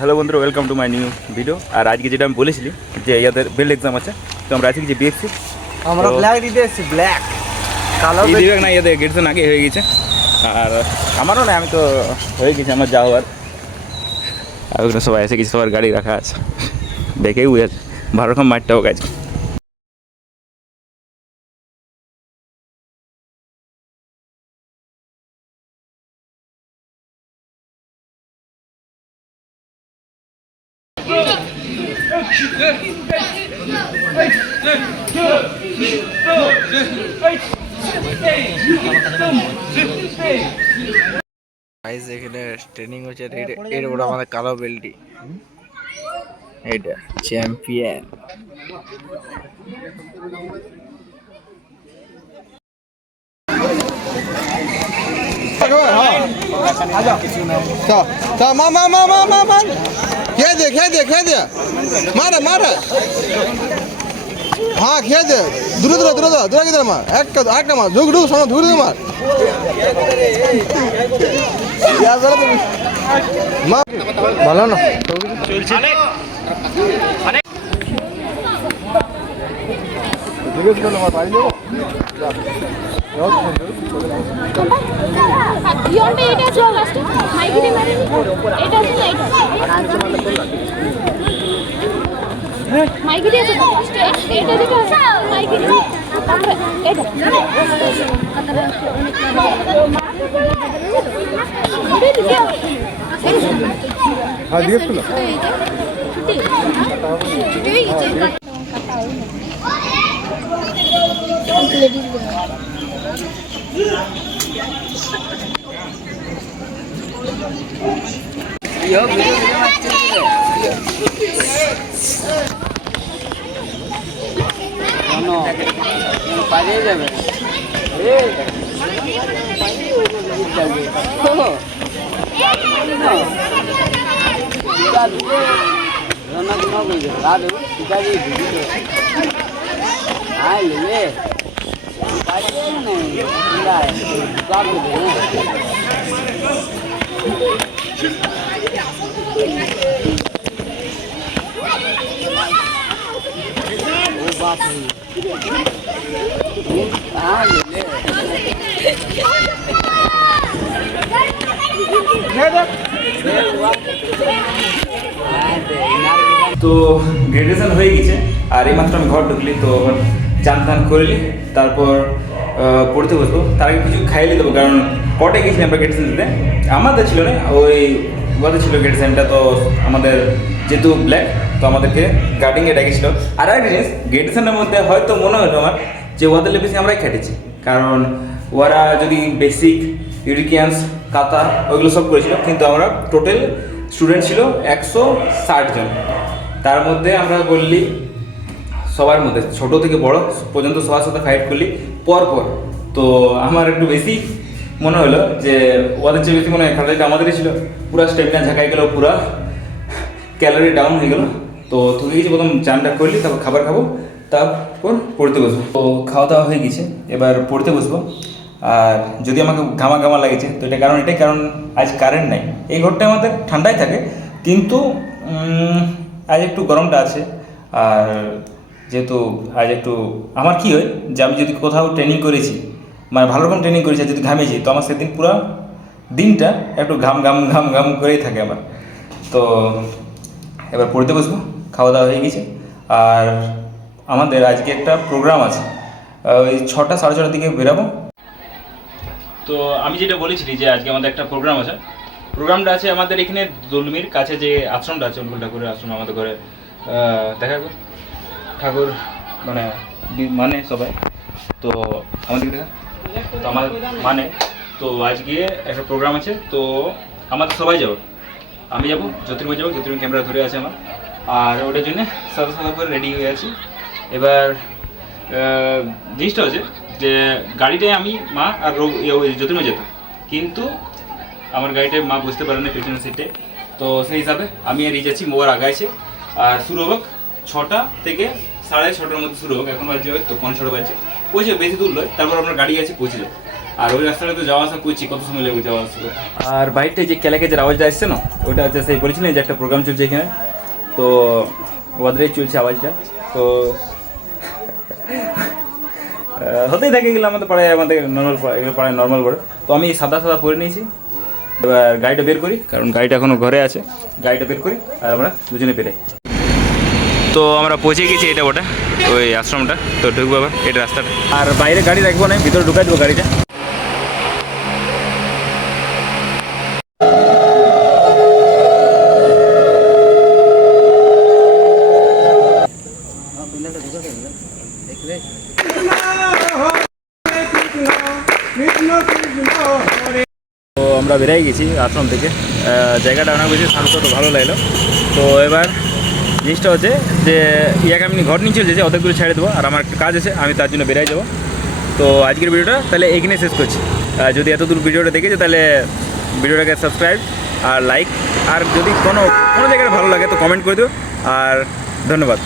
Hello বন্ধুরা, welcome to my new video. আর আজকে যেটা আমি বলেছিলি যে ইয়াদের বেল্ট এক্সাম আছে, তো আমরা আজকে যে বিএসসি আমরা ব্ল্যাক দিতে এসেছি, ব্ল্যাক কালো দিবে না, ইয়াদের গেটসন আগে হয়ে গেছে। আর আমারও না, আমি তো হয়ে গেছি, আমার যাওয়ার আর ওখানে সবাই এসে গেছে, সবার গাড়ি রাখা আছে, দেখেই বুঝে ভালো রকম মাঠটাও কাজ। গাইস এখানে ট্রেনিং হচ্ছে, এর উপর আমাদের কালো বেল্টই, এটা চ্যাম্পিয়ন। हाँ खेल दे दूर दूर दूर दूर दूर किधर मार एक मार ढुक ढुक सामने ढुक ढुक मार यार जरा तो मार ভালো না চলছে অনেক দিকে চলো মার পাই দেবো ইয়নটা এটা আছে লাস্ট মাইকিতে মারি এটা আছে মাইকিতে আছে লাস্ট এটা দিকে আছে মাইকিতে তারপরে এটা হ্যাঁ দিয়ে শুনো পালিয়ে যাবে তো গ্রাজুয়েশন হয়ে গেছে, আর এইমাত্র আমি ঘর ঢুকলি, তো চান টান করলি, তারপর পড়তে বসবো। তার আগে কিছু খাইয়ে দেবো, কারণ কটে গেছিলাম আমরা গ্রাজুয়েশন দিতে, আমাদের ছিল না, ওই ওদের ছিল গ্রাজুয়েশনটা। তো আমাদের যেহেতু ব্ল্যাক, তো আমাদেরকে গার্ডিংয়ে ডেকেছিল। আর একটা জিনিস, গ্রাজুয়েশনের মধ্যে হয়তো মনে হলো আমার যে ওদের বেশি আমরাই খেটেছি, কারণ ওরা যদি বেসিক ইউরিকিয়ান্স কাতা ওইগুলো সব করেছিল, কিন্তু আমরা টোটাল স্টুডেন্ট ছিল 160 জন। তার মধ্যে আমরা বললি সবার মধ্যে ছোট থেকে বড় পর্যন্ত সবার সাথে ফাইট করলি পরপর। তো আমার একটু বেশি মনে হলো যে ওদের চেয়ে বেশি মনে হয় খেলাটা আমাদেরই ছিল। পুরো স্টেমিনা ঝাঁকাই গেলো, পুরো ক্যালোরি ডাউন হয়ে গেলো। তো তুই গেছি, প্রথম চানটা করলি, তারপর খাবার খাবো, তারপর পড়তে বসবো। তো খাওয়া দাওয়া হয়ে গেছে, এবার পড়তে বসবো। আর যদি আমাকে ঘামা ঘামা লাগেছে, তো এটা কারণ এটাই, কারণ আজ কারেন্ট নাই। এই ঘরটা আমাদের ঠান্ডাই থাকে, কিন্তু আজ একটু গরমটা আছে। আর যেহেতু আজ একটু আমার কী হয় যে আমি যদি কোথাও ট্রেনিং করেছি, মানে ভালো রকম ট্রেনিং করেছি, যদি ঘামেছি, তো আমার সেদিন পুরো দিনটা একটু ঘাম ঘাম ঘাম ঘাম করেই থাকে আমার। তো এবার পড়তে বসবো, খাওয়া দাওয়া হয়ে গেছে। আর আমাদের আজকে একটা প্রোগ্রাম আছে, ওই 6টা সাড়ে 6টার দিকে বেরাবো। তো আমি যেটা বলেছিলি যে আজকে আমাদের একটা প্রোগ্রাম আছে, প্রোগ্রামটা আছে আমাদের এখানে দলমির কাছে যে আশ্রমটা আছে, অনুকূল ঠাকুরের আশ্রম, আমাদের ঘরে দেখা গেল ঠাকুর মানে সবাই, তো আমাদের দেখা তো আমার মানে, তো আজকে একটা প্রোগ্রাম আছে, তো আমাদের সবাই যাবো, আমি যাবো, জ্যোতির্ময় যাবো, জ্যোতির্ময় ক্যামেরা ধরে আছে আমার, আর ওটার জন্য সাদা সাদা করে রেডি হয়ে আছি। এবার জিনিসটা হচ্ছে যে গাড়িটায় আমি, মা আর জ্যোতির্ময় যেতাম, কিন্তু আমার গাড়িটায় মা বুঝতে পারে না পেছনের সিটে, তো সেই হিসাবে আমি আর যাচ্ছি, মোবার আগাইছে। আর শুরু হোক 6টা থেকে 6:30 মধ্যে শুরু হোক, এখন বাজে হয়তো 5:30 বাজছে, পৌঁছে বেশি দূর নয়, তারপর আপনার গাড়ি আছে পৌঁছে যাবে। আর ওই রাস্তাটা তো যাওয়া আসা করছি, কত সময় লাগবে যাওয়া আসা করে। আর বাইকটা যে কেলাকেজের আওয়াজটা আসছে না, ওটা হচ্ছে সেই বলেছিলেন যে একটা প্রোগ্রাম চলছে এখানে, তো ওদেরই চলছে আওয়াজটা। তো হতেই থাকে এগুলো আমাদের পাড়ায়, আমাদের নর্মাল এগুলো পাড়ায় নর্মাল করে। তো আমি সাদা সাদা পরে নিয়েছি, এবার গাড়িটা বের করি, কারণ গাড়িটা এখনও ঘরে আছে। গাড়িটা বের করি আর আমরা দুজনে বেরাই। তো আমরা পৌঁছে গেছি, এটা ওটা ওই আশ্রমটা। তো ঢুকবো আবার এটা রাস্তাটা, আর বাইরে গাড়ি রাখবো না, ভিতরে ঢুকাই দেবো গাড়িটা। তো আমরা বেরিয়ে গেছি আশ্রম থেকে। জায়গাটা অনেক বেশি শান্ত, তো ভালো লাগলো। তো এবার জিনিসটা হচ্ছে যে ইয়াকে আমি ঘর নিয়ে চলে যে অতগুলো ছেড়ে দেবো, আর আমার একটা কাজ আছে, আমি তার জন্য বেরিয়ে যাবো। তো আজকের ভিডিওটা তাহলে এখানে শেষ করছি। যদি এতদূর ভিডিওটা দেখেছো তাহলে ভিডিওটাকে সাবস্ক্রাইব আর লাইক, আর যদি কোনো জায়গায় ভালো লাগে তো কমেন্ট করে দিও। আর ধন্যবাদ।